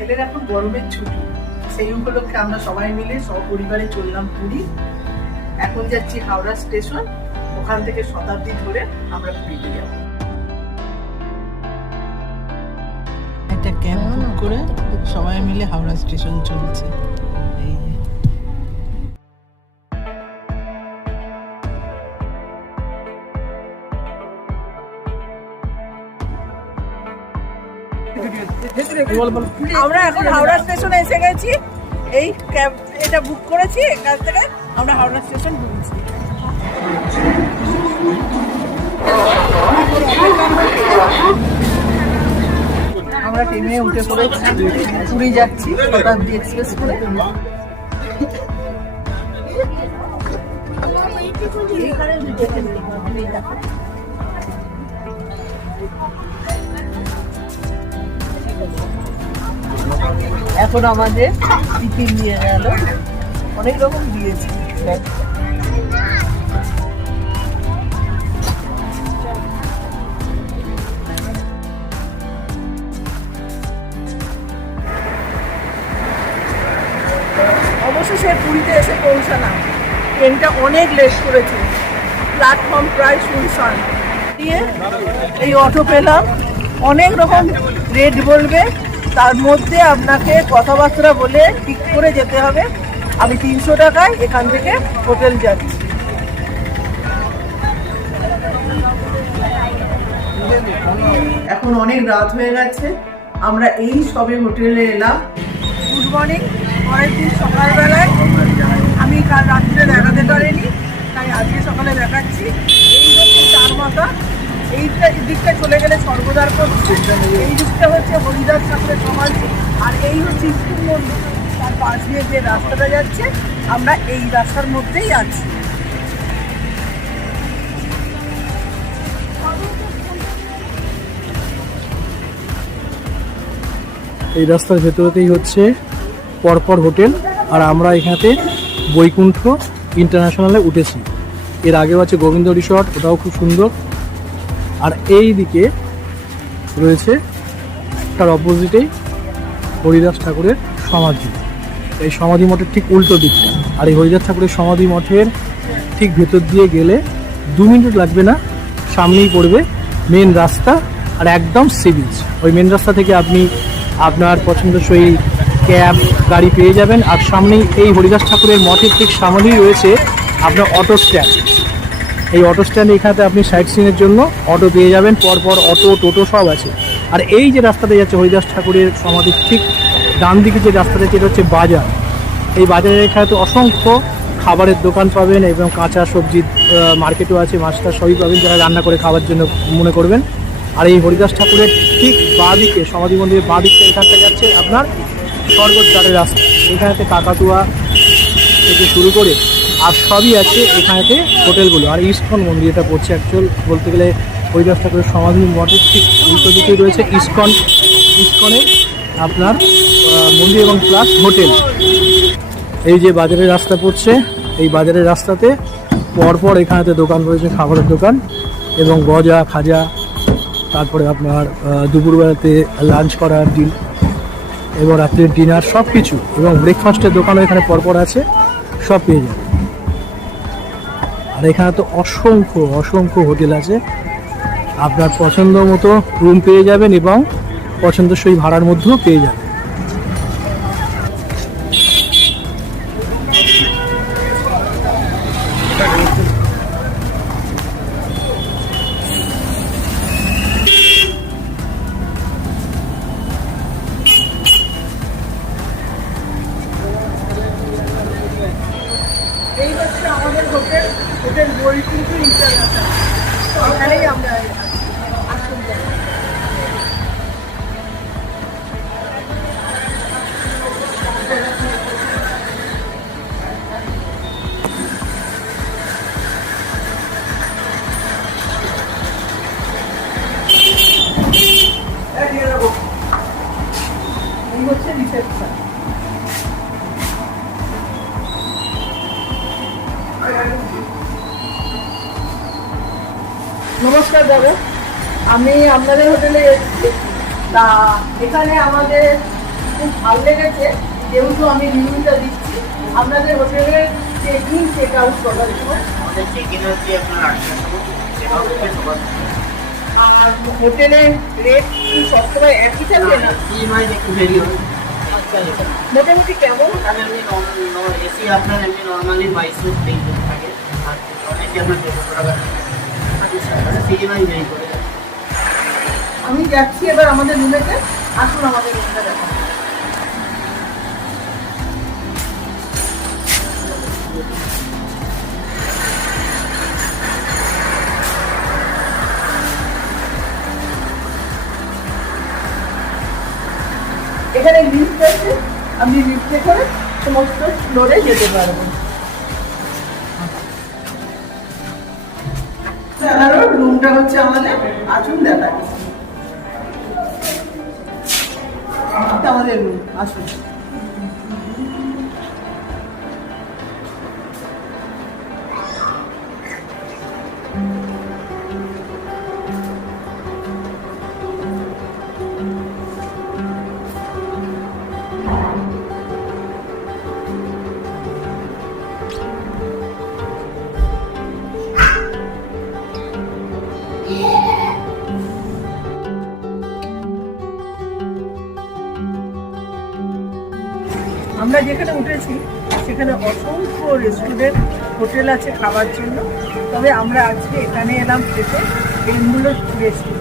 ছেলের এখন গরমের ছুটি, সেই উপলক্ষে আমরা সবাই মিলে সপরিবারে চললাম পুরী। এখন যাচ্ছি হাওড়া স্টেশন, ওখান থেকে শতাব্দী ধরে আমরা পুরীতে যাব। একটা ক্যাব বুক করে সবাই মিলে হাওড়া স্টেশন চলছে। এই আমরা এখন হাওড়া স্টেশনে এসে গেছি। এই ক্যাব এটা বুক করেছি, এখান থেকে আমরা হাওড়া স্টেশন ঢুকছি। আমরা ট্রেনে উঠে পড়েছি, পুরী যাচ্ছি শতাব্দী এক্সপ্রেস করে। এখন আমাদের টিফিন দিয়ে গেল, অনেক রকম দিয়েছে। অবশেষে পুরীতে এসে পৌঁছালাম। ট্রেনটা অনেক লেট করেছে, প্ল্যাটফর্ম প্রায় শুনশান। দিয়ে এই অটো পেলাম, অনেক রকম রেট বলবে, তার মধ্যে আপনাকে কথাবার্তা বলে ঠিক করে যেতে হবে। আমি 300 টাকায় এখান থেকে হোটেল যাচ্ছি। এখন অনেক রাত হয়ে গেছে, আমরা এই সবে হোটেলে এলাম। Good morning. পরের দিন সকালবেলায় আমি কাল রাত্রে দেখাতে পারিনি, তাই আজকে সকালে দেখাচ্ছি। এই হচ্ছে চারমাথা, এইটা দিকটা চলে গেলে সর্বদার করছে, এই দিকটা হচ্ছে হরিদাস ঠাকুরের সমাধি, আর এই হচ্ছে স্কুল মন্দির। তার পাশ দিয়ে যে রাস্তাটা যাচ্ছে, আমরা এই রাস্তার মধ্যেই আছি। এই রাস্তার ভেতরেতেই হচ্ছে পরপর হোটেল, আর আমরা এখানে বৈকুণ্ঠ ইন্টারন্যাশনালে উঠেছি। এর আগেও আছে গোবিন্দ রিসর্ট, ওটাও খুব সুন্দর। আর এই দিকে রয়েছে তার অপোজিটেই হরিদাস ঠাকুরের সমাধি। এই সমাধি মঠের ঠিক উল্টো দিকটা। আর এই হরিদাস ঠাকুরের সমাধি মঠের ঠিক ভেতর দিয়ে গেলে 2 মিনিট লাগবে না, সামনেই পড়বে মেন রাস্তা আর একদম সি বিচ। ওই মেন রাস্তা থেকে আপনি আপনার পছন্দসই ক্যাব গাড়ি পেয়ে যাবেন। আর সামনেই এই হরিদাস ঠাকুরের মঠের ঠিক সামনেই রয়েছে আপনার অটো স্ট্যান্ড। এই অটো স্ট্যান্ড এখানে আপনি সাইট সিনের জন্য অটো পেয়ে যাবেন, পরপর অটো টোটো সব আছে। আর এই যে রাস্তাটা যাচ্ছে হরিদাস ঠাকুরের সমাধির ঠিক ডান দিকে যে রাস্তাটা, যেটা হচ্ছে বাজার। এই বাজারের এখানে তো অসংখ্য খাবারের দোকান পাবেন এবং কাঁচা সবজির মার্কেটও আছে, মাছটা সবই পাবেন যারা রান্না করে খাওয়ার জন্য মনে করবেন। আর এই হরিদাস ঠাকুরের ঠিক বাঁ দিকে সমাধি মন্দিরের বাঁ দিকটা এখানটা যাচ্ছে আপনার স্বর্গদ্বারের রাস্তা। এখানেতে কাকাতুয়া থেকে শুরু করে আর সবই আছে এখানেতে হোটেলগুলো। আর ইস্কন মন্দির এটা পড়ছে অ্যাকচুয়াল বলতে গেলে হরিদাস ঠাকুরের সমাধি মঠের ঠিক উল্টো দিকেই রয়েছে ইস্কনের আপনার মন্দির এবং প্লাস হোটেল। এই যে বাজারের রাস্তা পড়ছে, এই বাজারের রাস্তাতে পরপর এখানেতে দোকান রয়েছে, খাবারের দোকান এবং গজা খাজা, তারপরে আপনার দুপুরবেলাতে লাঞ্চ করার দিন এবং রাত্রের ডিনার সব কিছু, এবং ব্রেকফাস্টের দোকানও এখানে পরপর আছে, সব পেয়ে যাবে। আর এখানে তো অসংখ্য হোটেল আছে, আপনার পছন্দ মতো রুম পেয়ে যাবেন এবং পছন্দসই ভাড়ার মধ্যেও পেয়ে যাবেন। এই হচ্ছে আমাদের হোটেল, হোটেল বৈকুণ্ঠ ইন্টারন্যাশনাল। এখানেই আমরা আসুন। এই হচ্ছে রিসেপশন। নমস্কার দাদা, আমি আপনাদের হোটেলে এসেছি। তা এখানে আমাদের খুব ভালো লেগেছে, যেহেতু আমি রিভিউটা দিচ্ছি। আপনাদের হোটেলের চেক-ইন চেক আউট করার সময় আমাদের চেক-ইন হচ্ছে আপনার 8টার সময়, চেক আউট হচ্ছে সকাল 9টা। আর হোটেলের রেট কি সবসময় একই থাকে না? ইএমআই একটু ভেরি হয়। আচ্ছা, মোটামুটি কেমন? তাহলে এমনি এসি আপনার এমনি নর্মালি 2223 থাকে, আর নন এসি আপনার 1300 টাকা থাকে। সিএমআই ভেরি করে। আমি যাচ্ছি এবার আমাদের রুমেতে। আসুন আমাদের রুমটা দেখা। এখানে লিফট আছে, আপনি লিফটে করে সমস্ত ফ্লোরে যেতে পারবেন। রুমটা হচ্ছে আমাদের, আসুন দেখা আমাদের রুম, আসুন। আমরা যেখানে উঠেছি সেখানে অসংখ্য রেস্টুরেন্ট, হোটেল আছে খাবার জন্য, তবে আমরা আজকে এখানে এলাম খেতে, বেঙ্গুলোর রেস্টুরেন্ট।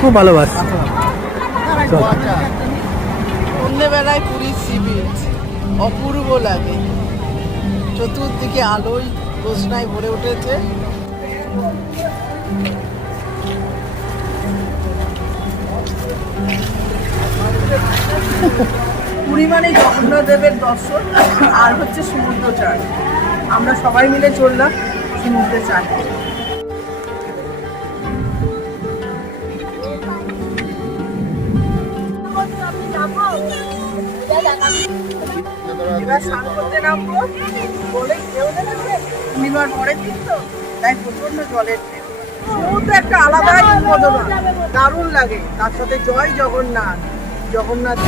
খুব ভালোবাসি। সন্ধ্যেবেলায় পুরীর সি বিচ অপূর্ব লাগে, চতুর্দিকে আলোয় রোশনায় ভরে উঠেছে। পুরী মানে জগন্নাথ দেবের দর্শন আর হচ্ছে সমুদ্র চার। আমরা সবাই মিলে চললাম সমুদ্রে চান। এবার স্নান করতে নামবো বলে কেউ নেমেছে, পূর্ণিমার পরের দিন তো, তাই প্রচন্ড জলের ঢেউ। সমুদ্র একটা আলাদাই উন্মোদনা, দারুণ লাগে। তার সাথে জয় জগন্নাথ, জগন্নাথ।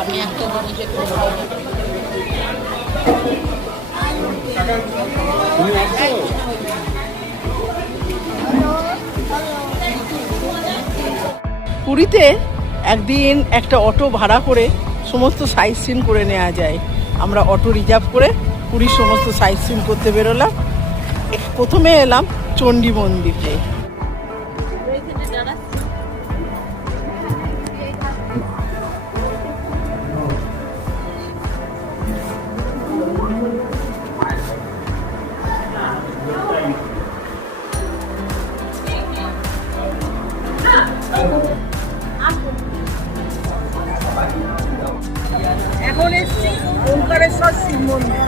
আমি একটা জিনিস পুরীতে একদিন একটা অটো ভাড়া করে সমস্ত সাইট সিন করে নেওয়া যায়। আমরা অটো রিজার্ভ করে পুরীর সমস্ত সাইট সিন করতে বেরোলাম। প্রথমে এলাম চণ্ডী মন্দিরে। এখন এসছি ওঙ্কারেশ্বর শিব মন্দির।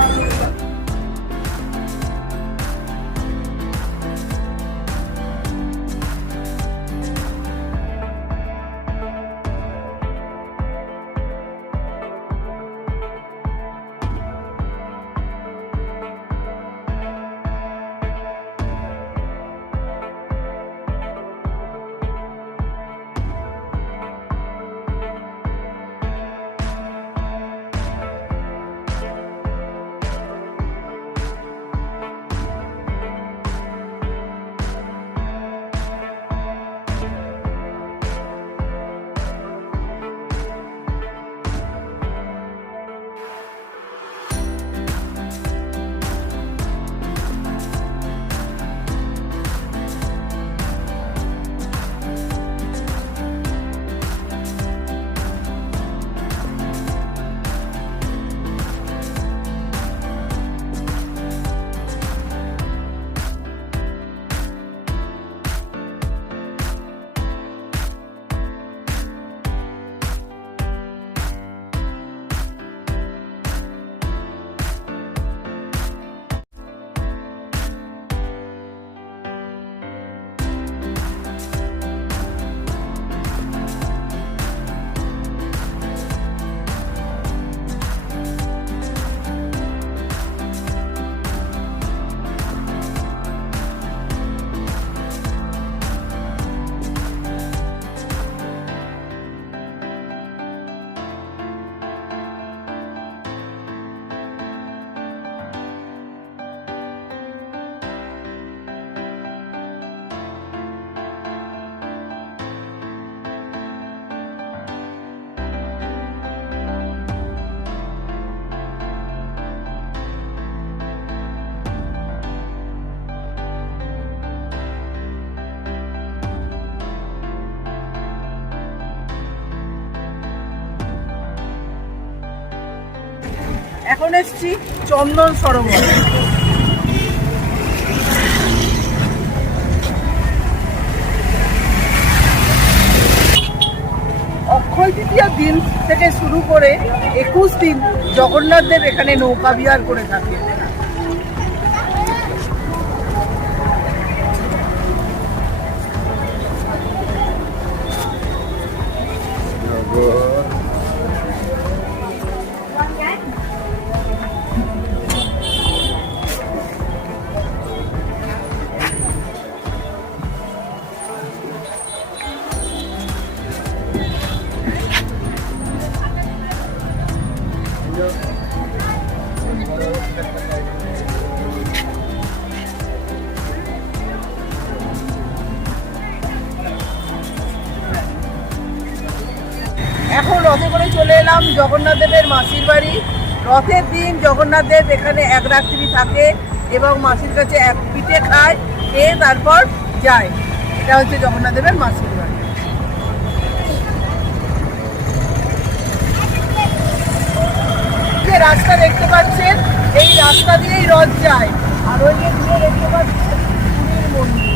এখন এসছি চন্দন সরোবর। অক্ষয় তৃতীয়ার দিন থেকে শুরু করে 21 দিন জগন্নাথ দেব এখানে নৌকা বিহার করে থাকে। এখন রথে করে চলে এলাম জগন্নাথ দেবের মাসির বাড়ি। রথের দিন জগন্নাথ দেব এখানে এক রাত্রি থাকে এবং মাসির কাছে এক পিঠে খায়, খেয়ে তারপর যায়। এটা হচ্ছে জগন্নাথ দেবের মাসির বাড়ি। যে রাস্তা দেখতে পাচ্ছেন, এই রাস্তা দিয়েই রথ যায়। আর ওই যে দূরে দেখতে পাচ্ছেন পুরীর মন্দির।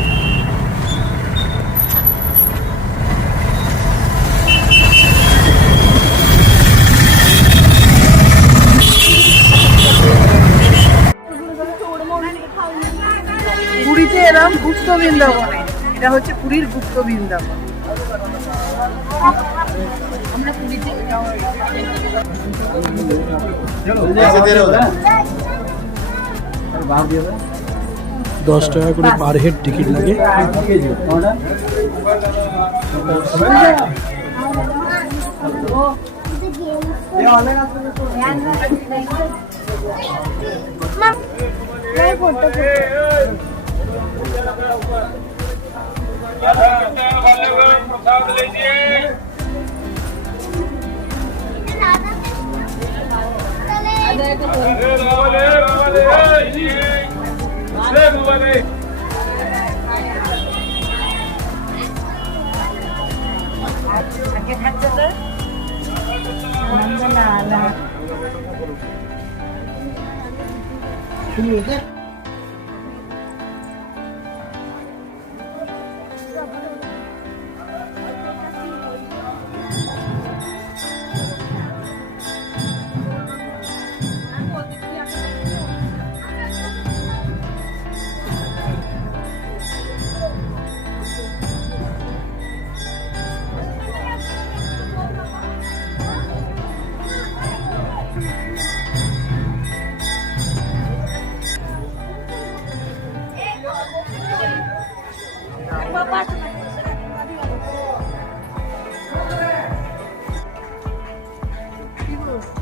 পুরীতে এলাম গুপ্ত বৃন্দাবনে। এটা হচ্ছে পুরীর গুপ্ত বৃন্দাবন। আমরা পুরীতে 10 টাকা করে পার হেড টিকিট লাগে।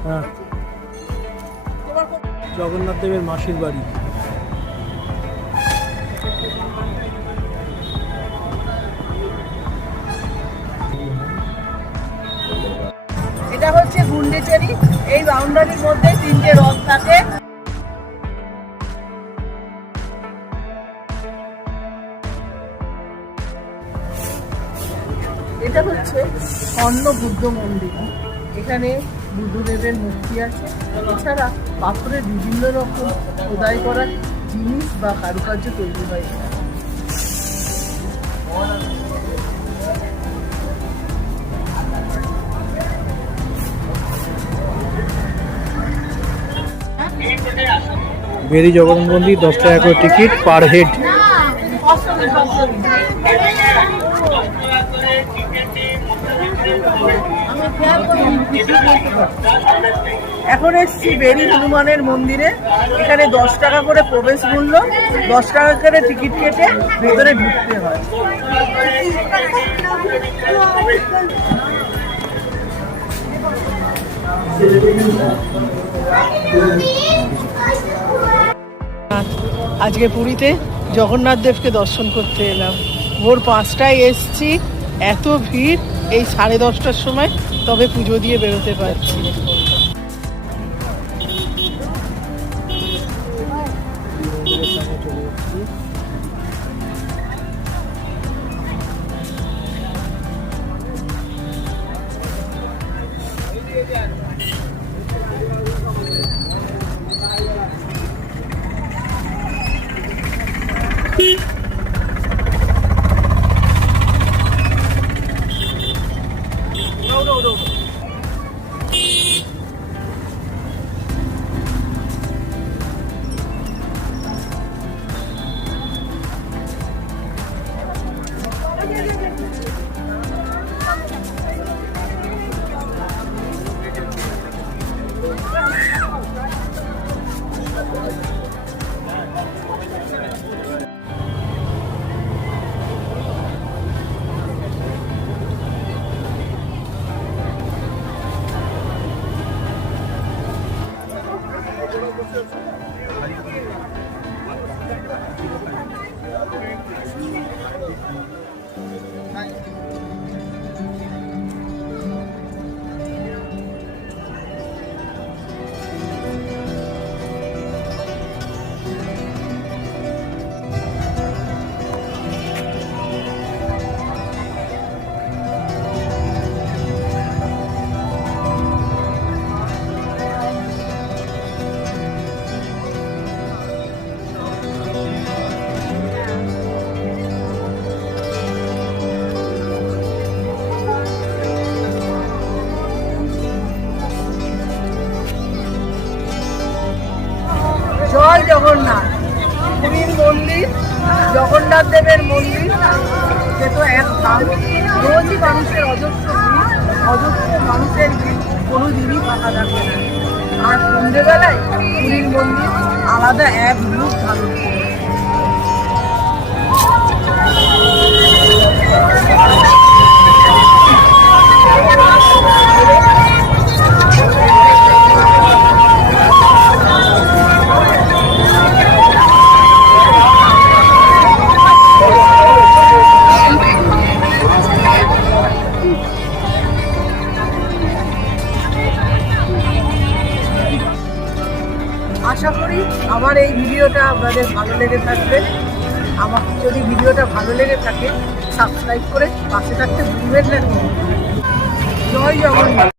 হ্যাঁ, জগন্নাথ দেবের মাসির বাড়ি। এটা হচ্ছে গুন্ডেচেরি। এই বাউন্ডারির মধ্যে 3টে রথ থাকে। এটা হচ্ছে স্বর্ণ বুদ্ধ মন্দির। এখানে বুদ্ধদেবের মূর্তি আছে। এছাড়া পাথরের বিভিন্ন রকম খোদাই করা জিনিস বা কারুকার্য তৈরি হয় এখানে। বেরি জগন্নাথ মন্দির 10 টাকা করে টিকিট পার হেড। এখন এসছি বেরি হনুমানের মন্দিরে। এখানে 10 টাকা করে প্রবেশ মূল্য, 10 টাকা করে টিকিট কেটে ভেতরে ঢুকতে হয়। আজকে পুরীতে জগন্নাথ দেবকে দর্শন করতে এলাম। ভোর 5টায় এসছি, এত ভিড় এই 10:30টার সময়, তবে পুজো দিয়ে বেরোতে পারছি। জয় জগন্নাথ। পুরীর মন্দির, জগন্নাথ দেবের মন্দির, সে তো এক ধাম। রোজই মানুষের অজস্র মানুষের ভিড়, কোনো দিনই ফাঁকা থাকে না। আর সন্ধ্যেবেলায় পুরীর মন্দির আলাদা এক রূপ ধারণ করে। আশা করি আমার এই ভিডিওটা আপনাদের ভালো লেগে থাকবে। আমার যদি ভিডিওটা ভালো লেগে থাকে সাবস্ক্রাইব করে পাশে থাকতে ভুলবেন না। জয় জগন্নাথ।